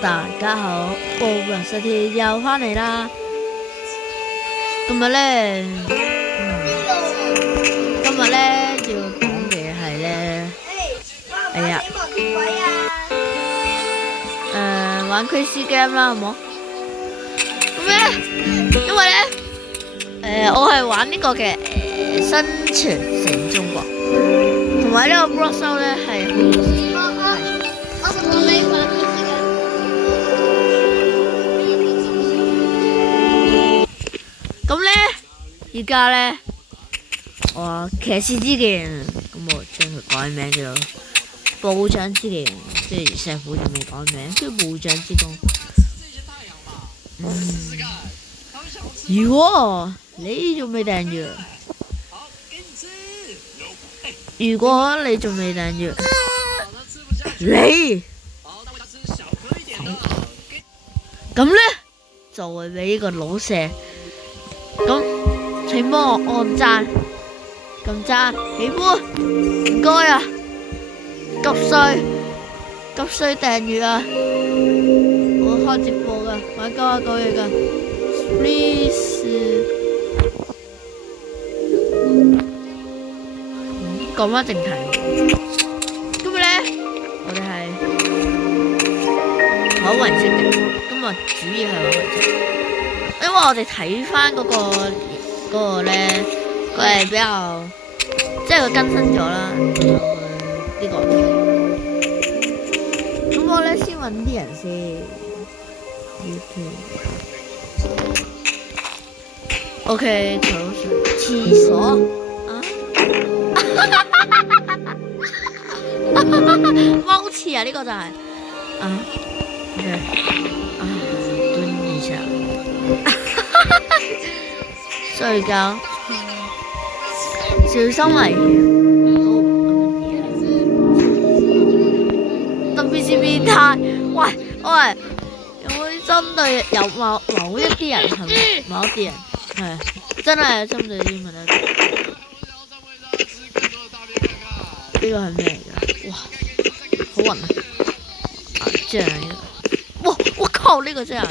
大家好，暴人實鐵又翻嚟啦。今日咧，要講嘅係咧，玩 Crazy Game 啦，好冇？咁咧，因為咧，我係玩呢個嘅生存成中國，同埋呢個 Block Show 咧係。我同你玩 Crazy Game。咁咧，而家咧，我騎士之劍，咁我將佢改名叫做部長之劍，即係石虎仲未改名，叫部長之弓。如果你仲未訂閱，你咁咧就會俾呢個老蛇。咁請幫我按讚、撳讚、喜歡，唔該啊！急需訂閱啊！我開直播噶，玩999嘢噶 ，please。講翻正題，今日咧我哋係玩遺跡嘅，今日主要係玩遺跡。因為我哋睇翻嗰個咧，佢係比較，即係佢更新咗啦。呢個，咁我咧先揾啲人先。OK， 廁所啊，踎廁啊！呢個就係啊 ，OK， 啊，蹲一下。睡覺，小心危險，特別是變態。喂，有冇啲針對有某一啲人係咪？某一啲人係真係針對啲乜咧？呢個係咩嚟㗎？哇，好暈啊！眼鏡，哇！我靠，呢個真係眼鏡。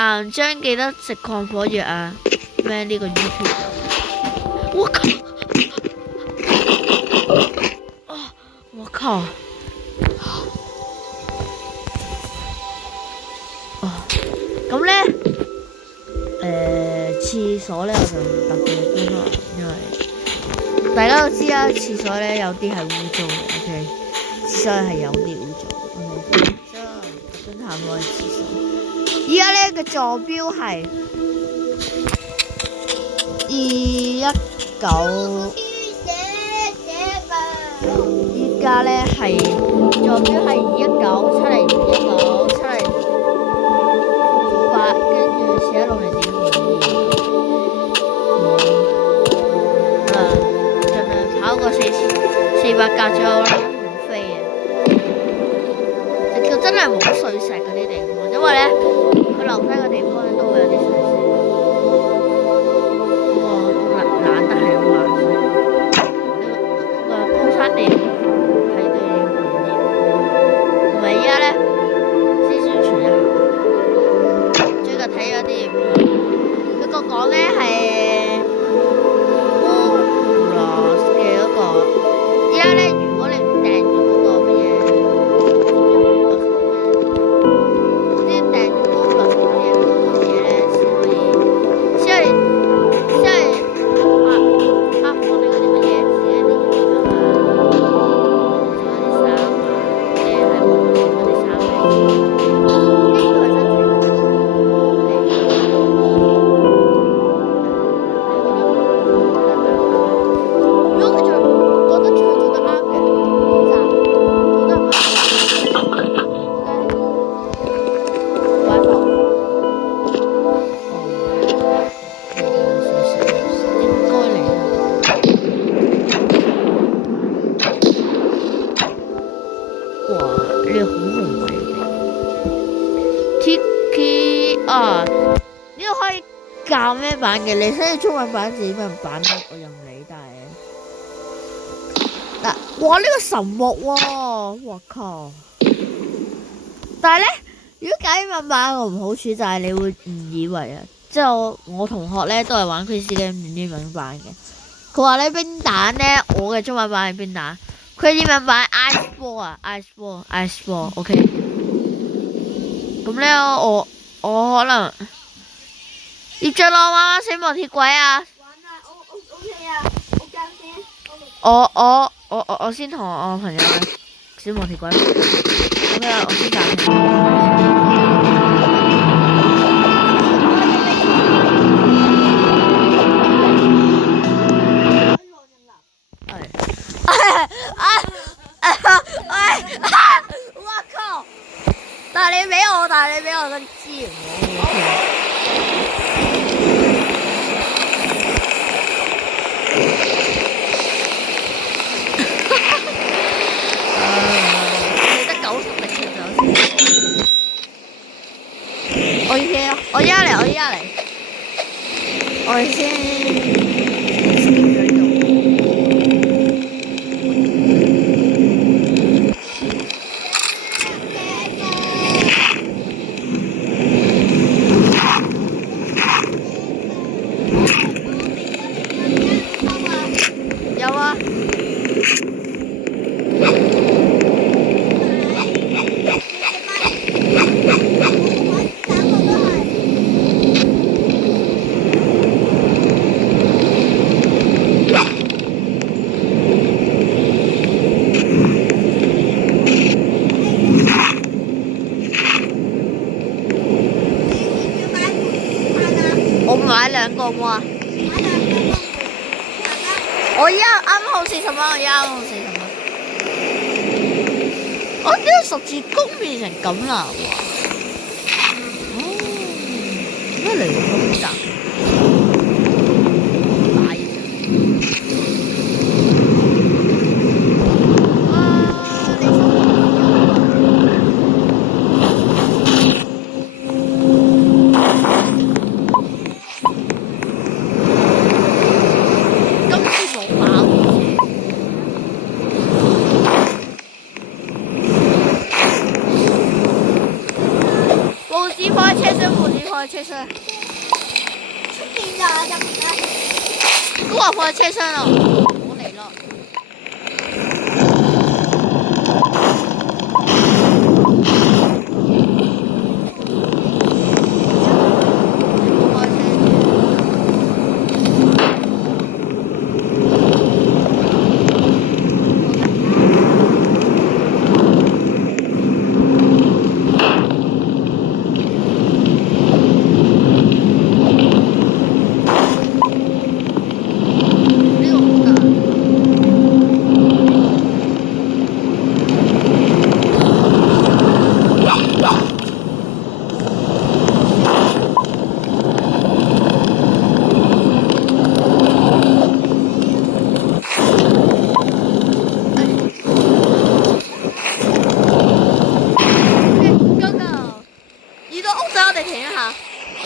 硬張記得食抗火藥啊！咩呢個 YouTube？ 我靠！我靠！咁咧，廁所咧我就特別觀咯，因為大家都知啦，廁所咧有啲係污糟嘅 ，OK， 廁所係有啲污糟，所以特登行過去廁所。而家咧嘅坐標係219，而家咧係坐標係21970297028，跟住寫60.52。盡量跑過400格左右啦，唔飛嘅。就真係冇碎石嗰啲地方，因為咧。佢留低嘅地方咧都會有啲水聲，我懶得係咁玩。呢個高山地睇對唔厭，同埋依家咧先宣傳一下。最近睇咗啲影片，佢個講咧係Woolworths嘅嗰個。依家咧如果你唔訂呢個好宏偉嘅地。Tiki 啊，呢個可以教咩版嘅？你寫中文版字英文版我任你，但係哇呢個神木喎，我靠！但係咧，如果解英文版個唔好處就係你會誤以為啊，即係我同學咧都係玩 Quiz Game 英文版嘅，佢話咧冰蛋咧，我嘅中文版係冰蛋，佢英文版 Ice Ball 啊 ，Ice Ball，Ice Ball，OK。咁咧我可能葉雀浪玩死亡鐵軌啊！玩啊，OK 啊，我教先。我先同我朋友玩死亡鐵軌。OK 啦，我先暫停。我靠！但係你俾我個資源我。你得90力嘅就。我依家嚟，我先。有啊。我買2個冇啊！我依家啱啱好40蚊，我呢個十字弓變成咁啦，哇！咩嚟㗎咁大？車廂，出邊啊，入邊啊！都話放喺車廂咯，我嚟咯。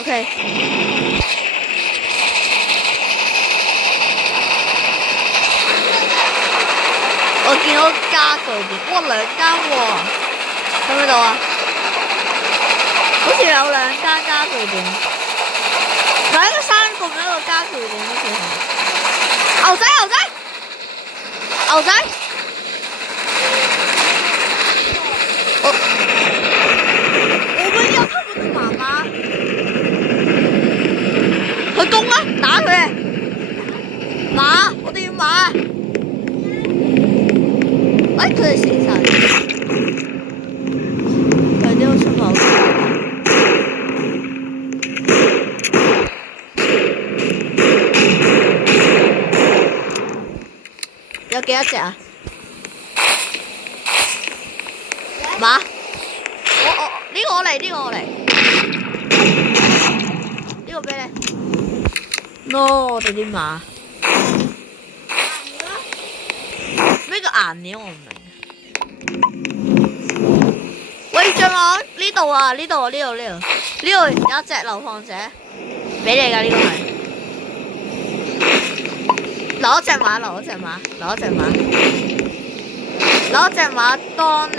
OK。我見到家具店，哇2間喎，睇唔睇到啊？好似有2間家具店，喺一個山谷一個家具店好似係。牛仔，我們要他們的媽媽，去攻啦，打佢！馬，我哋要馬。佢哋死晒，佢哋好出口。有幾多隻啊？馬，呢個我嚟，呢個俾你。No， 我哋啲馬。咩叫顏料？我唔明。呢度啊，呢度有一隻流放者，俾你㗎呢個係。攞隻馬當你。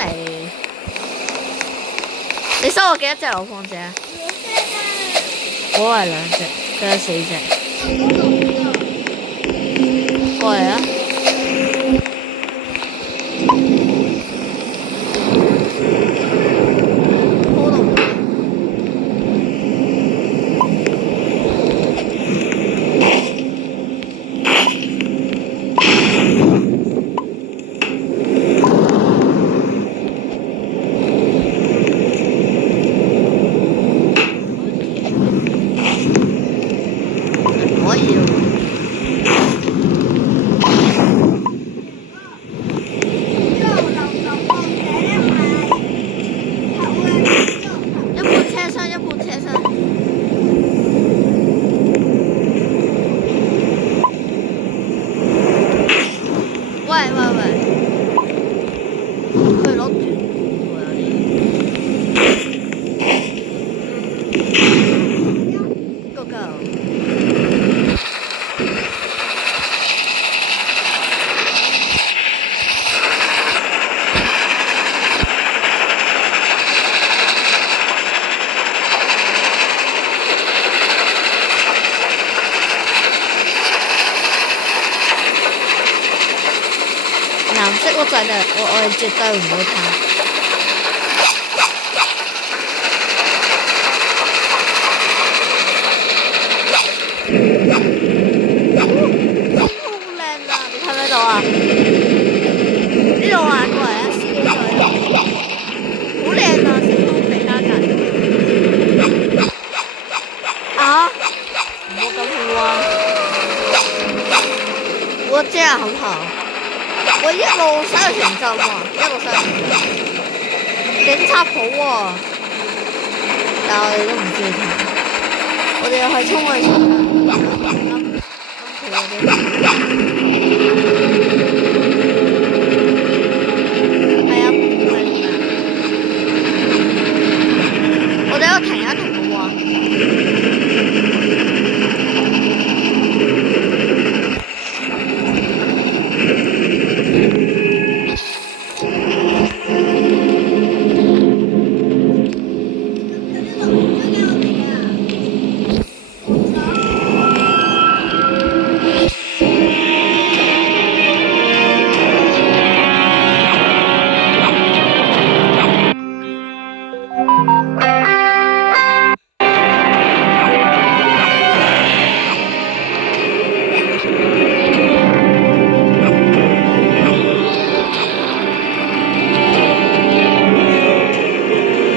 你收我幾多隻流放者啊？我係2隻，佢有4隻。過嚟啊！拖到唔可以喎。一半車身。喂，佢攞斷喎有啲。Go。藍色嗰陣啊，我係絕對唔會睇。好靚啊！你睇唔睇到啊？呢度行過嚟啊，司機仔啊，好靚啊！星空地加近。啊！唔好咁好啊！我這樣很好。我一路使到城鎮喎，警察好喎，但係我哋都唔中意睇，我哋又係衝去城鎮，啱佢嗰啲。